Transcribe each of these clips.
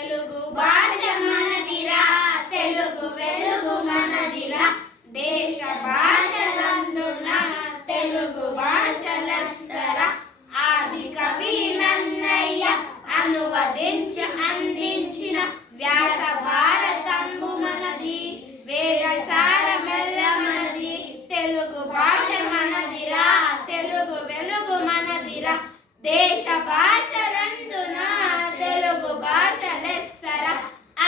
తెలుగు భాష మనదిరా, తెలుగు వెలుగు మనదిరా. దేశ భాషలందున తెలుగు భాష లెస్సరా. ఆది కవి నన్నయ్య అనువదించి అందించిన వ్యాస భారతంబు మనది, వేద సారమెల్ల మనది. తెలుగు భాష మనదిరా, తెలుగు వెలుగు మనదిరా. దేశ భాషలందున తెలుగు భాష లెస్సరా.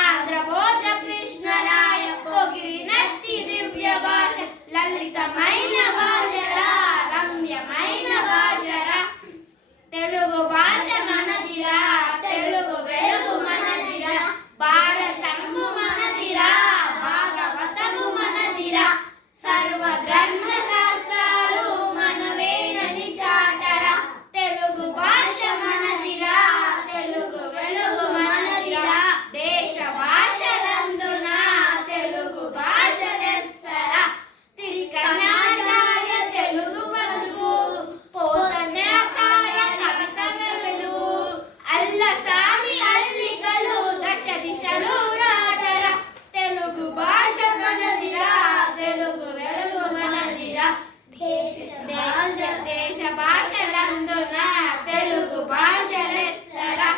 ఆంధ్ర భోజ కృష్ణరాయ పొగిరినట్టి దివ్య భాష, లలితమైన భాషరా, రమ్యమైన భాషరా. తెలుగు భాష మనదిరా, తెలుగు వెలుగు మనదిరా. భారతము మనదిరా, భాగవతము మనదిరా. సర్వధర్మ శాస్త్రాలు మనవేనని చాటరా. తెలుగు భాష మనదిరా, తెలుగు వెలుగు మనదిరా. దేశ భాషలందున తెలుగు భాష లెస్సరా. తిక్కనాచార్య తెలుగు పలుకు, పోతనాచార్య కవిత వెలుగు. అల్లసాని అల్లికలు దశ దిశలు నాటరా. తెలుగు భాష మనదిరా, తెలుగు వెలుగు మనదిరా. దేశ భాషలందున తెలుగు భాష లెస్సరా.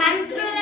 మంత్రుల